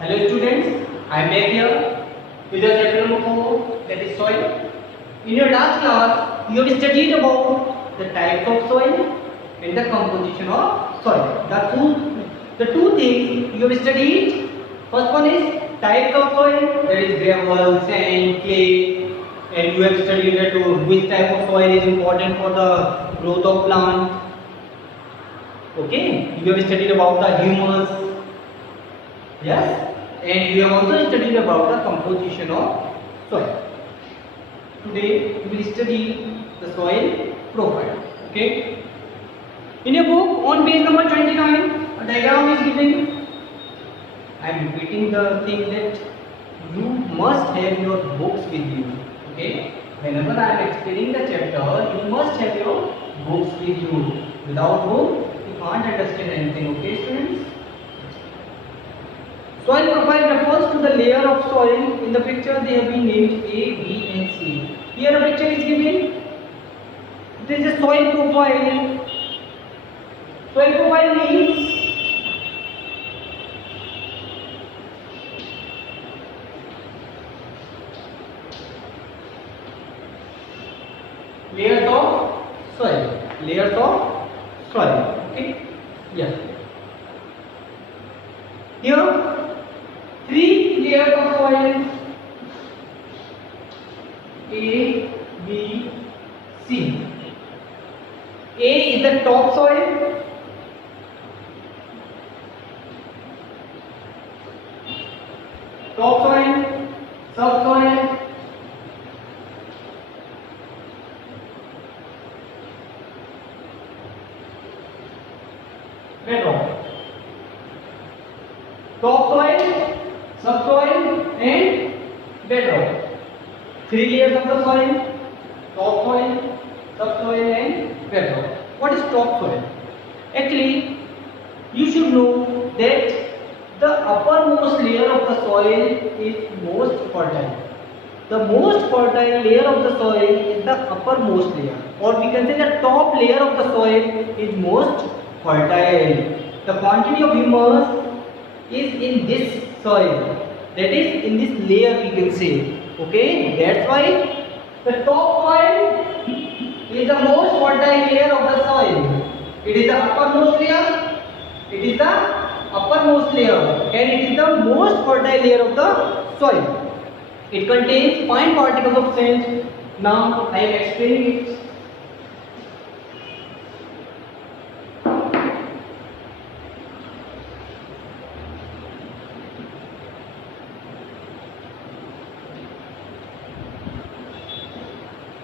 Hello students, I am back here with the chapter number 4, that is soil. In your last class, you have studied about the types of soil and the composition of soil. The two things you have studied. First one is types of soil, that is gravel, sand, clay, and you have studied that which type of soil is important for the growth of plant. Okay, you have studied about the humus. Yes, and we have also studied about the composition of soil. Today we will study the soil profile. Okay. In your book on page number 29, a diagram is given. I am repeating the thing that you must have your books with you. Okay. Whenever I am explaining the chapter, you must have your books with you. Without book, you can't understand anything. Okay, students. Soil profile refers to the layer of soil. In the picture they have been named A, B and C. Here a picture is given. This is a soil profile. Soil profile means layers of soil. Layers of soil. Okay? Yeah. Here three layers of soil A, B, C. A is the top soil. Top soil, subsoil, bedrock. Top soil, subsoil and bedrock. Three layers of the soil: top soil, subsoil and bedrock. What is top soil? Actually, you should know that the uppermost layer of the soil is most fertile. The most fertile layer of the soil is the uppermost layer, or we can say the top layer of the soil is most fertile. The quantity of humus is in this soil, that is in this layer we can say. Okay, that's why the top soil is the most fertile layer of the soil. It is the uppermost layer. It is the uppermost layer, and it is the most fertile layer of the soil. It contains fine particles of sand. Now I am explaining it.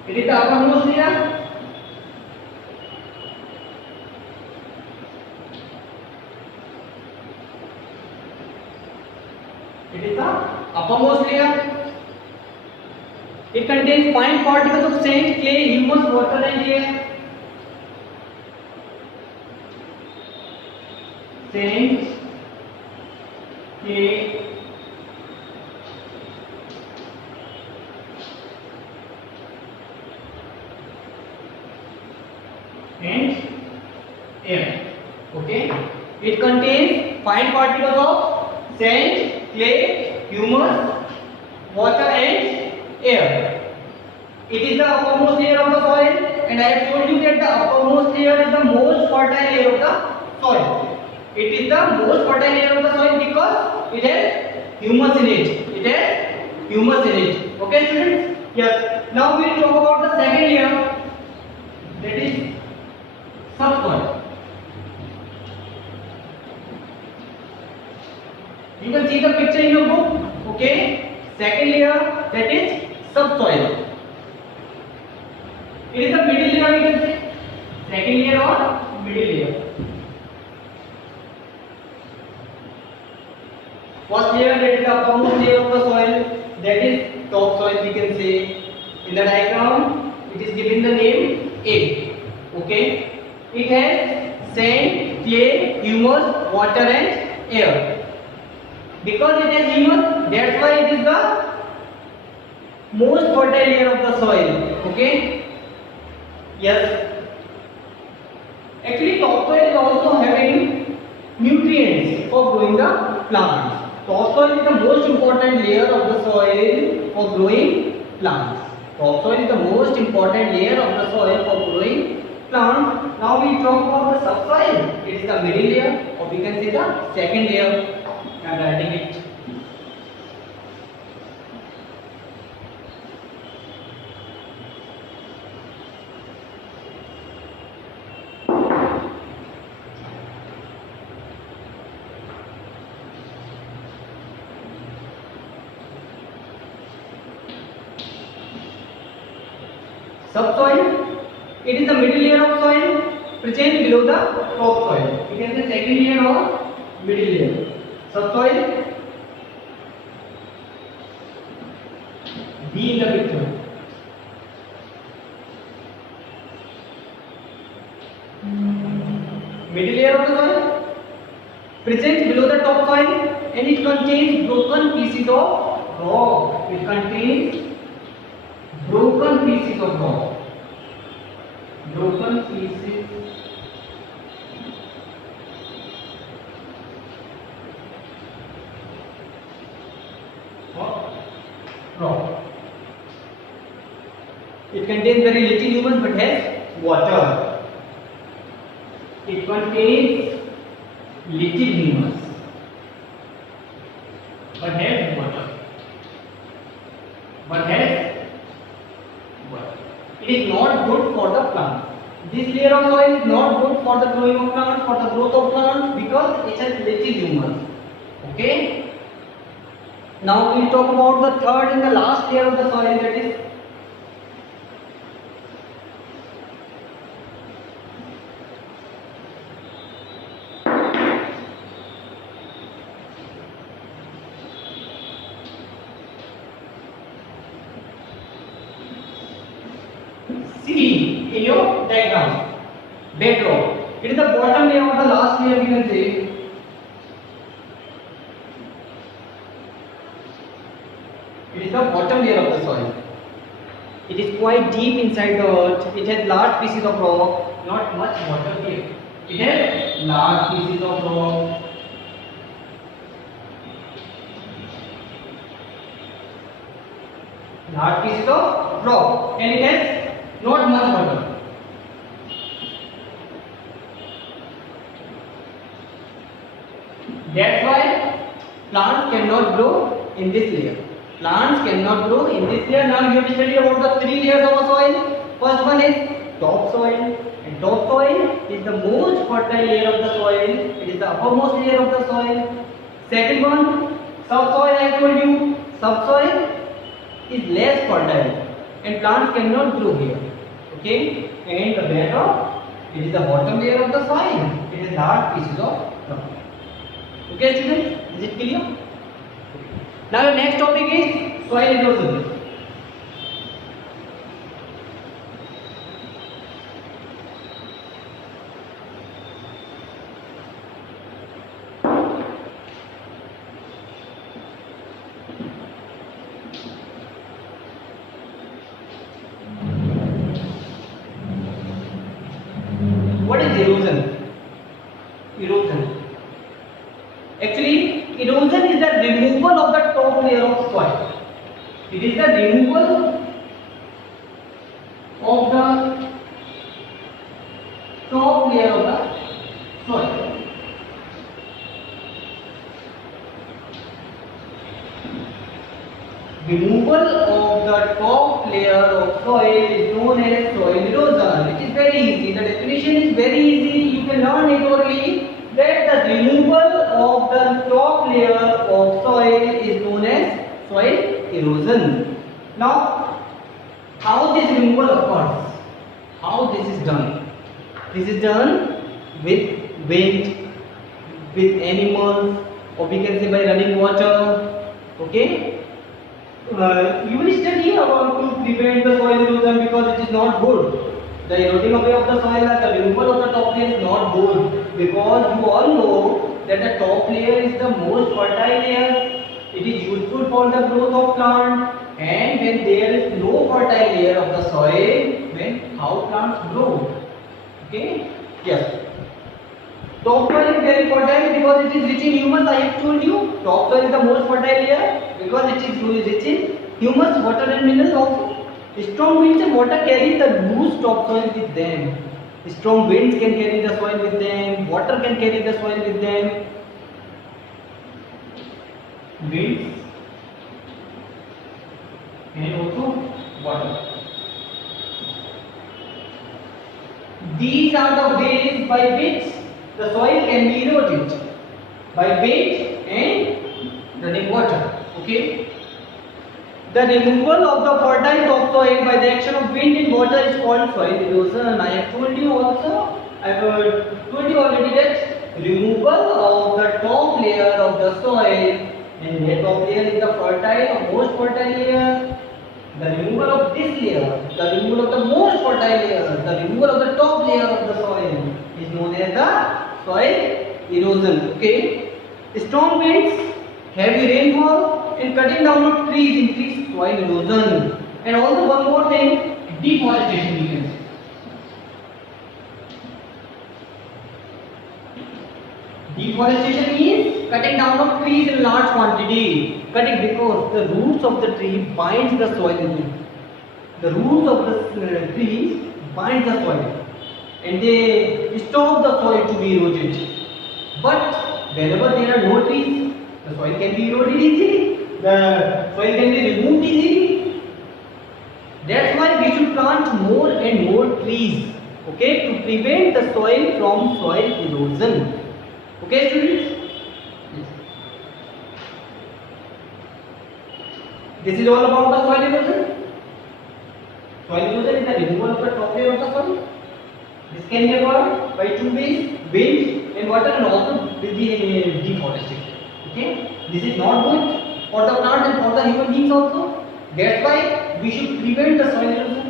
It is the uppermost layer. It is the uppermost layer. It contains fine particles of sand, clay, humus, water and air. Sand, clay, and air. Okay. It contains fine particles of sand, clay, humus, water and air. It is the uppermost layer of the soil, and I have told you that the uppermost layer is the most fertile layer of the soil. It is the most fertile layer of the soil because it has humus in it. It has humus in it. Okay, students? Yes. Now we will talk about the second layer, that is subsoil. You can see the picture in your book. Okay. Second layer, that is subsoil. It is the middle layer, we can say. Second layer or middle layer. First layer, that is the uppermost layer of the soil, that is top soil, we can say. In the diagram, it is given the name A. Okay. It has sand, clay, humus, water and air. Because it has humus, that's why it is the most fertile layer of the soil. Okay. Yes. Actually, topsoil is also having nutrients for growing the plants. topsoil is the most important layer of the soil for growing plants. Topsoil is the most important layer of the soil for growing plants. Now we talk about the subsoil. It is the middle layer, or we can say the second layer. I am writing it. Subsoil, it is the middle layer of soil present below the topsoil. You can say second layer or middle layer. Subsoil, B in the picture. Middle layer of the soil present below the topsoil, and it contains broken pieces of rock. It contains broken pieces of rock. Broken pieces of rock. It contains very little humus but has water. It contains little humus but has water. It is not good for the plant. This layer of soil is not good for the growing of plants, for the growth of plants, because it has little humus. Okay. Now we will talk about the third and the last layer of the soil, that is C in your diagram. Bedrock. It is the bottom layer of the last layer, we can say. It is the bottom layer of the soil. It is quite deep inside the earth. It has large pieces of rock, not much water here. It has large pieces of rock. Large pieces of rock, and it has not much water. That's why plants cannot grow in this layer. Plants cannot grow in this layer. Now you have to study about the three layers of a soil. First one is topsoil, and topsoil is the most fertile layer of the soil. It is the uppermost layer of the soil. Second one, subsoil. I told you, subsoil is less fertile, and plants cannot grow here. Okay, and the bedrock, it is the bottom layer of the soil. It is large pieces of rock. Okay, students, is it clear? Now the next topic is soil erosion. What is erosion? Erosion. Actually, erosion is the removal of the top layer of soil. It is the removal of the top layer of the soil. Removal of the top layer of soil is known as soil erosion. It is very easy. The definition is very easy. You can learn it orally. That the removal of the top layer of soil is known as soil erosion. Now, how this removal occurs? How this is done? This is done with wind, with animals, or we can say by running water. Okay. You will study about to prevent the soil erosion because it is not good. The eroding away of the soil and the removal of the top layer is not good, because you all know that the top layer is the most fertile layer. It is useful for the growth of plant, and when there is no fertile layer of the soil, then how plants grow? Okay? Yes. Topsoil is very fertile because it is rich in humus. I have told you topsoil is the most fertile layer because it is rich in humus, water and minerals also. Strong winds and water carry the loose topsoil with them. Strong winds can carry the soil with them. Water can carry the soil with them. Winds and also water. These are the ways by which the soil can be eroded by weight and running water. Okay. The removal of the fertile topsoil by the action of wind and water is called soil erosion. I have told you also. I have told you already that removal of the top layer of the soil, and that top layer is the fertile or most fertile layer. The removal of this layer, the removal of the most fertile layer, the removal of the top layer of the soil is known as the soil erosion. Okay. Strong winds, heavy rainfall, and cutting down of trees increase soil erosion. And also one more thing, deforestation we can say. Deforestation means cutting down of trees in large quantity. Cutting because the roots of the tree binds the soil into it. The roots of the trees bind the soil and they stop the soil to be eroded. But wherever there are no trees, the soil can be eroded easily. The soil can be removed easily. That's why we should plant more and more trees, okay, to prevent the soil from soil erosion. Okay, students? This is all about the soil erosion. Soil erosion is the removal of the top layer of the soil. This can be avoided by two ways: wind and water, and also with the deforestation. Okay, this is not good for the plant and for the human beings also. That's why we should prevent the soil erosion.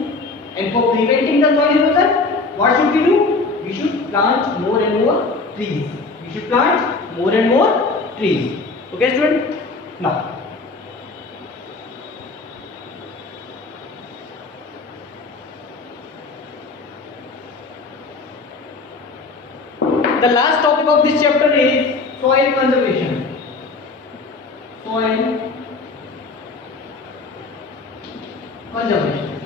And for preventing the soil erosion, what should we do? We should plant more and more trees. We should plant more and more trees. Okay, student? Now, the last topic of this chapter is soil conservation. Soil conservation.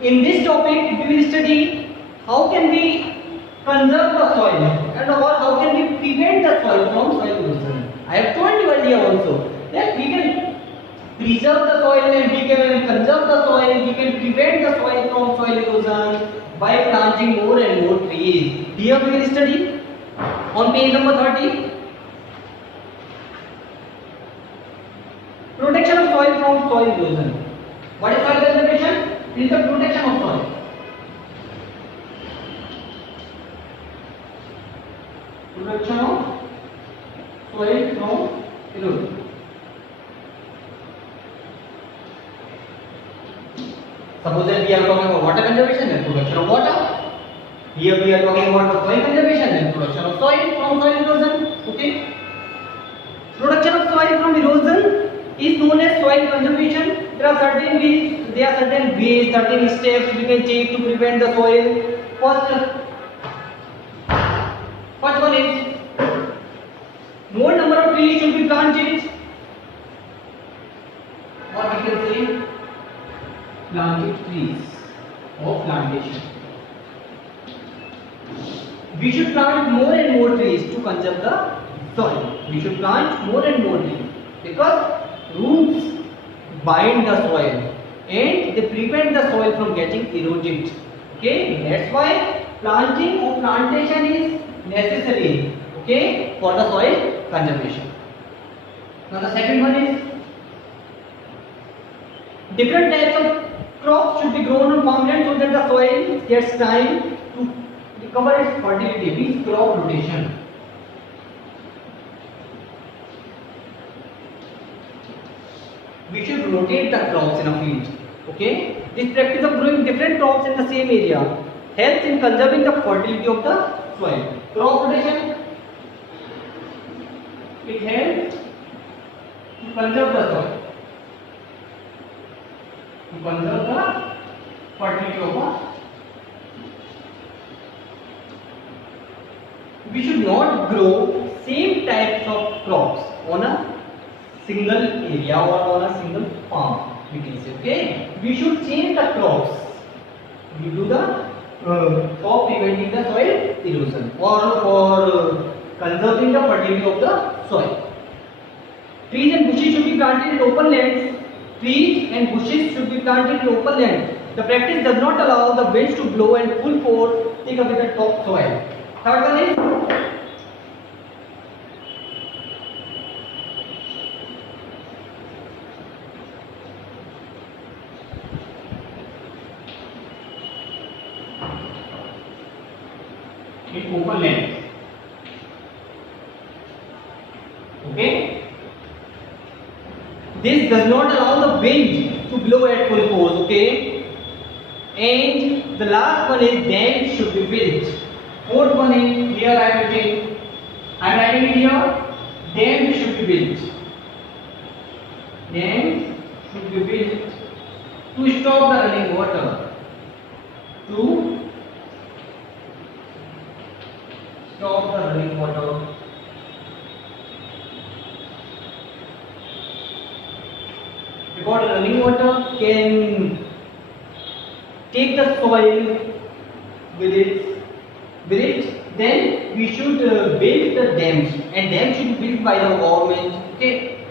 In this topic, we will study how can we conserve the soil and how can we prevent the soil from soil erosion. I have told you earlier also that we can preserve the soil and we can conserve the soil, we can prevent the soil from soil erosion by planting more and more trees. Here we will study on page number 30. Protection of soil from soil erosion. What is soil conservation? It is the protection of soil. Protection of soil from erosion. Suppose that we are talking about water conservation and production of water. Here we are talking about the soil conservation and production of soil from soil erosion. Okay. Production of soil from erosion is known as soil conservation. There are certain ways, certain steps we can take to prevent the soil. First one is more number of trees should be planted, or we can say planted trees or plantation. We should plant more and more trees to conserve the soil. We should plant more and more trees because roots bind the soil and they prevent the soil from getting eroded. Okay, that's why planting or plantation is necessary. Okay, for the soil conservation. Now the second one is different types of crops should be grown on farmland so that the soil gets time to recover its fertility. Means crop rotation. We should rotate the crops in a field. Okay, this practice of growing different crops in the same area helps in conserving the fertility of the soil. Crop rotation, it helps to conserve the soil, to conserve the fertility of the we should not grow same types of crops on a single area or on a single farm, we can say. Okay, we should change the crops due to the for preventing the soil erosion or for conserving the fertility of the soil. Trees and bushes should be planted in open lands. Trees and bushes should be planted in open land. The practice does not allow the winds to blow and full force take away the top soil. Third one is in open land. Okay. This does not allow the wind to blow at full force. Okay. And the last one is dams should be built. Fourth one is here I am writing it here. Dams should be built. Dams should be built to stop the running water. To stop the running water. Because running water can take the soil with it, then we should build the dams, and dams should be built by the government. Okay,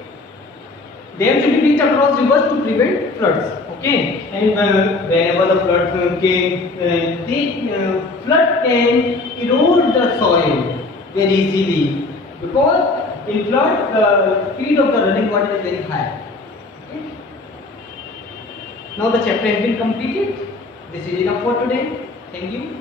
dams should be built across rivers to prevent floods. Okay, and whenever the flood came, the flood can erode the soil very easily, because in flood the speed of the running water is very high. Okay. Now the chapter has been completed. This is enough for today. Thank you.